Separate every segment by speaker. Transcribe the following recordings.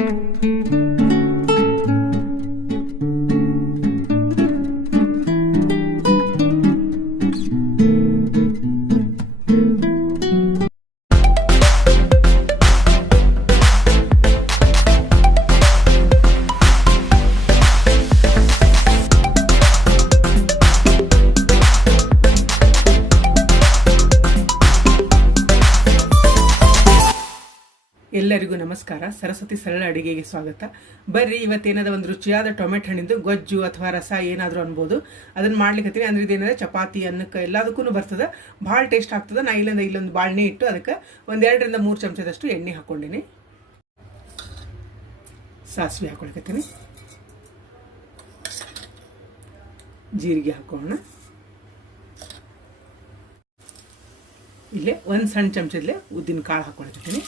Speaker 1: thank you ಎಲ್ಲರಿಗೂ ನಮಸ್ಕಾರ. ಸರಸ್ವತಿ ಸರಳ ಅಡುಗೆಗೆ ಸ್ವಾಗತ. ಬರ್ರಿ ಇವತ್ತೇನದ ಒಂದು ರುಚಿಯಾದ ಟೊಮೆಟೊ ಹಣ್ಣಿಂದು ಗೊಜ್ಜು ಅಥವಾ ರಸ ಏನಾದರೂ ಅನ್ಬೋದು. ಅದನ್ನು ಮಾಡ್ಲಿಕ್ಕೆ ಅಂದ್ರೆ ಇದೇನಾದ್ರೆ ಚಪಾತಿ, ಅನ್ನಕ್ಕೆ ಎಲ್ಲದಕ್ಕೂ ಬರ್ತದೆ. ಭಾಳ ಟೇಸ್ಟ್ ಆಗ್ತದೆ. ನಾ ಇಲ್ಲಿಂದ ಇಲ್ಲೊಂದು ಬಾಳ್ನೆ ಇಟ್ಟು ಅದಕ್ಕೆ ಒಂದೆರಡರಿಂದ ಮೂರು ಚಮಚದಷ್ಟು ಎಣ್ಣೆ ಹಾಕ್ಕೊಂಡಿನಿ. ಸಾಸಿವೆ ಹಾಕೊಳ್ಕತ್ತೀನಿ. ಜೀರಿಗೆ ಹಾಕೋಣ. ಇಲ್ಲೇ ಒಂದು ಸಣ್ಣ ಚಮಚದಲ್ಲೇ ಉದ್ದಿನ ಕಾಳು ಹಾಕೊಳ್ಕತ್ತೀನಿ.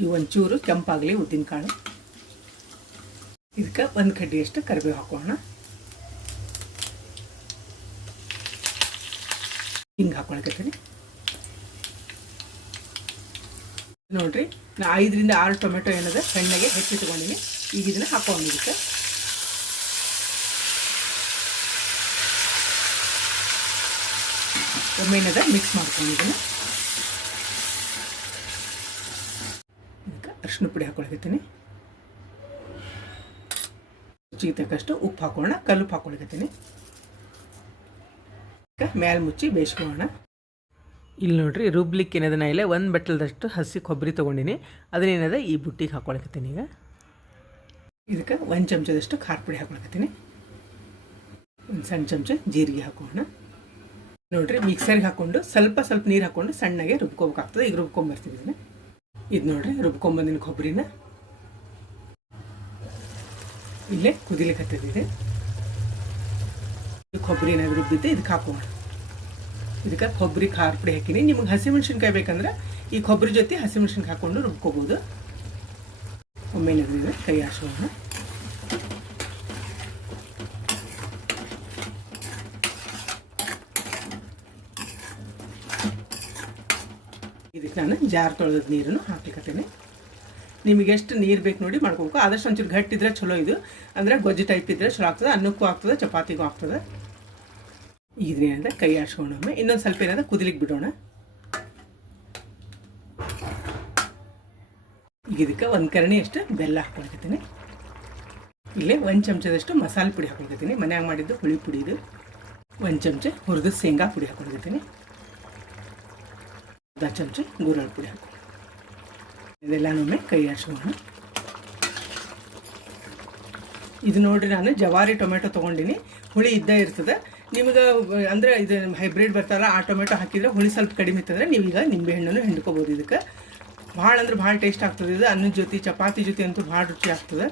Speaker 1: ಇವು ಒಂಚೂರು ಕೆಂಪಾಗಲಿ ಉದ್ದಿನಕಾಳು ಇದಕ್ಕೆ ಒಂದು ಕಡ್ಡಿಯಷ್ಟು ಕರಿಬೇವು ಹಾಕೋಣ. ಹಿಂಗೆ ಹಾಕೊಳಕತ್ತೀನಿ. ನೋಡ್ರಿ, ನಾ ಐದರಿಂದ ಆರು ಟೊಮೆಟೊ ಏನದ ಸಣ್ಣಗೆ ಹೆಚ್ಚಿಟ್ಕೊಂಡಿನಿ ಈಗ ಇದನ್ನ ಇದಕ್ಕೆ. ಒಮ್ಮೆ ಏನದ ಮಿಕ್ಸ್ ಮಾಡ್ಕೊಂಡಿದ್ದೀನಿ ಇದಕ್ಕೆ ಅರಿಶಿನ ಪುಡಿ ಹಾಕೊಳಕತ್ತೀನಿ ರುಚಿಗೆ ತಕ್ಕಷ್ಟು ಉಪ್ಪು ಹಾಕೋಣ ಕಲ್ಲುಪ್ಪು ಹಾಕೊಳಕತ್ತೀನಿ ಮ್ಯಾಲೆ ಮುಚ್ಚಿ ಬೇಯಿಸ್ಕೊಳ್ಳೋಣ. ಇಲ್ಲಿ ನೋಡ್ರಿ ರುಬ್ಲಿಕ್ಕೆ ಏನದ ಇಲ್ಲ ಇಲ್ಲೇ ಒಂದು ಬಟ್ಟಲದಷ್ಟು ಹಸಿ ಕೊಬ್ಬರಿ ತೊಗೊಂಡಿನಿ. ಅದನ್ನೇನದ ಈ ಬುಟ್ಟಿಗೆ ಹಾಕೊಳಕತ್ತೀನಿ ಈಗ. ಇದಕ್ಕೆ ಒಂದು ಚಮಚದಷ್ಟು ಖಾರ ಪುಡಿ ಹಾಕೊಳಕತ್ತೀನಿ ಒಂದು ಸಣ್ಣ ಚಮಚ ಜೀರಿಗೆ ಹಾಕೋಣ ನೋಡ್ರಿ ಮಿಕ್ಸರ್ಗೆ ಹಾಕ್ಕೊಂಡು ಸ್ವಲ್ಪ ಸ್ವಲ್ಪ ನೀರು ಹಾಕ್ಕೊಂಡು ಸಣ್ಣಗೆ ರುಬ್ಕೋಬೇಕಾಗ್ತದೆ. ಈಗ ರುಬ್ಕೊಂಬರ್ತೀವಿ ಇದನ್ನ ಇದು ನೋಡ್ರಿ ರುಬ್ಕೊಂಬಂದಿನ ಕೊಬ್ಬರಿನ ಇಲ್ಲೇ ಕುದಿಲಿಕ್ಕೆ ಕತ್ತಿದೆ ಇದು ಏನಾದ್ರು ರುಬ್ಬಿದ್ದೆ ಇದಕ್ಕೆ ಹಾಕೋಣ ಇದಕ್ಕೆ ಕೊಬ್ಬರಿ ಖಾರ ಪುಡಿ ಹಾಕಿನಿ. ನಿಮಗೆ ಹಸಿಮೆಣ್ಸಿನ್ಕಾಯಿ ಬೇಕಂದ್ರೆ ಈ ಕೊಬ್ಬರಿ ಜೊತೆ ಹಸಿಮೆಣ್ಸಿನ್ಕಾಯಿ ಹಾಕೊಂಡು ರುಬ್ಕೋಬೋದು. ಒಮ್ಮೆ ಏನಾದ್ರು ಕೈ ಆರಿಸೋಣ ಇದಕ್ಕೆ ನಾನು ಜಾರ್ ತೊಳೆದ ನೀರನ್ನು ಹಾಕ್ಲಿಕ್ಕತ್ತೀನಿ ನಿಮಗೆ ಎಷ್ಟು ನೀರು ಬೇಕು ನೋಡಿ ಮಾಡ್ಕೋಬೇಕು. ಆದಷ್ಟು ಒಂಚೂರು ಗಟ್ಟಿದ್ರೆ ಚಲೋ ಇದು. ಅಂದರೆ ಗೊಜ್ಜು ಟೈಪ್ ಇದ್ದರೆ ಚಲೋ ಆಗ್ತದೆ, ಅನ್ನಕ್ಕೂ ಆಗ್ತದೆ, ಚಪಾತಿಗೂ ಆಗ್ತದೆ. ಇದನ್ನೇನಂದ್ರೆ ಕೈ ಆಡ್ಸ್ಕೊಂಡೊಮ್ಮೆ ಇನ್ನೊಂದು ಸ್ವಲ್ಪ ಏನಂದ್ರೆ ಕುದಿಲಿಕ್ಕೆ ಬಿಡೋಣ. ಇದಕ್ಕೆ ಒಂದು ಕರಣಿಯಷ್ಟು ಬೆಲ್ಲ ಹಾಕೊಳ್ಕತ್ತೀನಿ ಇಲ್ಲೇ ಒಂದು ಚಮಚದಷ್ಟು ಮಸಾಲೆ ಪುಡಿ ಹಾಕೊಳ್ಕತ್ತೀನಿ ಮನ್ಯಾಗ ಮಾಡಿದ್ದು ಹುಳಿ ಪುಡಿ ಇದು. ಒಂದು ಚಮಚ ಹುರಿದ ಶೇಂಗಾ ಪುಡಿ ಹಾಕೊಳ್ಕತ್ತೀನಿ ಅರ್ಧ ಚಮಚ ಗುರಳ್ ಪುಡಿ ಹಾಕಿ. ಇದೆಲ್ಲನೊಮ್ಮೆ ಕೈ ಇದು ನೋಡಿರಿ ನಾನು ಜವಾರಿ ಟೊಮೆಟೊ ತೊಗೊಂಡಿನಿ. ಹುಳಿ ಇದ್ದೇ ಇರ್ತದೆ. ನಿಮ್ಗೆ, ಅಂದರೆ ಇದು ಹೈಬ್ರಿಡ್ ಬರ್ತಾರಲ್ಲ, ಆ ಟೊಮೆಟೊ ಹಾಕಿದ್ರೆ ಹುಳಿ ಸ್ವಲ್ಪ ಕಡಿಮೆ ಇತ್ತಂದ್ರೆ ನೀವೀಗ ನಿಂಬೆಹಣ್ಣನ್ನು ಹಿಂಡ್ಕೋಬೋದು ಇದಕ್ಕೆ. ಭಾಳ ಅಂದ್ರೆ ಭಾಳ ಟೇಸ್ಟ್ ಆಗ್ತದೆ ಇದು. ಅನ್ನದ ಜೊತೆ, ಚಪಾತಿ ಜೊತೆ ಅಂತೂ ಭಾಳ ರುಚಿ ಆಗ್ತದೆ.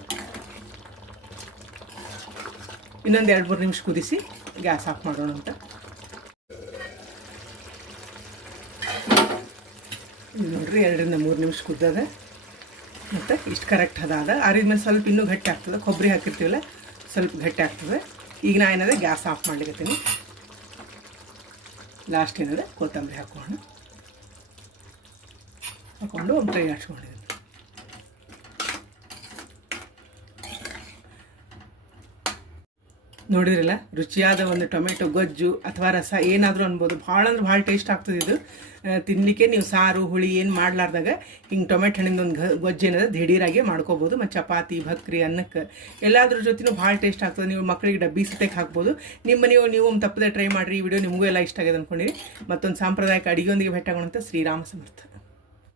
Speaker 1: ಇನ್ನೊಂದು ಎರಡು ಮೂರು ನಿಮಿಷ ಕುದಿಸಿ ಗ್ಯಾಸ್ ಆಫ್ ಮಾಡೋಣ ಅಂತ ಇದು ನೋಡ್ರಿ, ಎರಡರಿಂದ ಮೂರು ನಿಮಿಷ ಕುದ್ದದ. ಮತ್ತು ಇಷ್ಟು ಕರೆಕ್ಟ್ ಅದಾದ. ಆರಿದ್ಮೇಲೆ ಸ್ವಲ್ಪ ಇನ್ನೂ ಗಟ್ಟಿ ಆಗ್ತದೆ. ಕೊಬ್ಬರಿ ಹಾಕಿರ್ತೀವಲ್ಲ, ಸ್ವಲ್ಪ ಗಟ್ಟಿ ಆಗ್ತದೆ. ಈಗ ನಾ ಏನದ, ಗ್ಯಾಸ್ ಆಫ್ ಮಾಡ್ಲಿಕತ್ತೀನಿ. ಲಾಸ್ಟ್ ಏನದ, ಕೊತ್ತಂಬರಿ ಹಾಕೋಣ. ಹಾಕ್ಕೊಂಡು ಒಂದು ಟ್ರೈ ಹಾಕ್ಸ್ಕೊಂಡಿದ್ದೀನಿ ನೋಡಿದ್ರಲ್ಲ? ರುಚಿಯಾದ ಒಂದು ಟೊಮೆಟೊ, ಗೊಜ್ಜು ಅಥವಾ ರಸ ಏನಾದರೂ ಅನ್ಬೋದು. ಭಾಳ ಅಂದ್ರೆ ಭಾಳ ಟೇಸ್ಟ್ ಆಗ್ತದೆ ಇದು. ತಿನ್ನಲಿಕ್ಕೆ ನೀವು ಸಾರು, ಹುಳಿ ಏನು ಮಾಡಲಾರ್ದಾಗ ಹಿಂಗೆ ಟೊಮೆಟೊ ಹಣ್ಣಿಂದ ಒಂದು ಗೊಜ್ಜು ಏನದ ದಿಢೀರಾಗಿ ಮಾಡ್ಕೋಬೋದು. ಮತ್ತು ಚಪಾತಿ, ಭಕ್ರಿ, ಅನ್ನಕ್ಕೆ ಎಲ್ಲಾದ್ರ ಜೊತೆನೂ ಭಾಳ ಟೇಸ್ಟ್ ಆಗ್ತದೆ. ನೀವು ಮಕ್ಕಳಿಗೆ ಡಬ್ಬಿ ಸತೆಗೆ ಹಾಕ್ಬೋದು. ನಿಮ್ಮ ನೀವು ನೀವು ತಪ್ಪದೆ ಟ್ರೈ ಮಾಡಿರಿ. ಈ ವಿಡಿಯೋ ನಿಮಗೂ ಎಲ್ಲ ಇಷ್ಟ ಆಗಿದೆ ಅಂದ್ಕೊಂಡಿರಿ ಮತ್ತೊಂದು ಸಾಂಪ್ರದಾಯಿಕ ಅಡಿಗೆಯೊಂದಿಗೆ ಭೇಟಾಗೋಣಂತ ಶ್ರೀರಾಮ ಸಮರ್ಥ.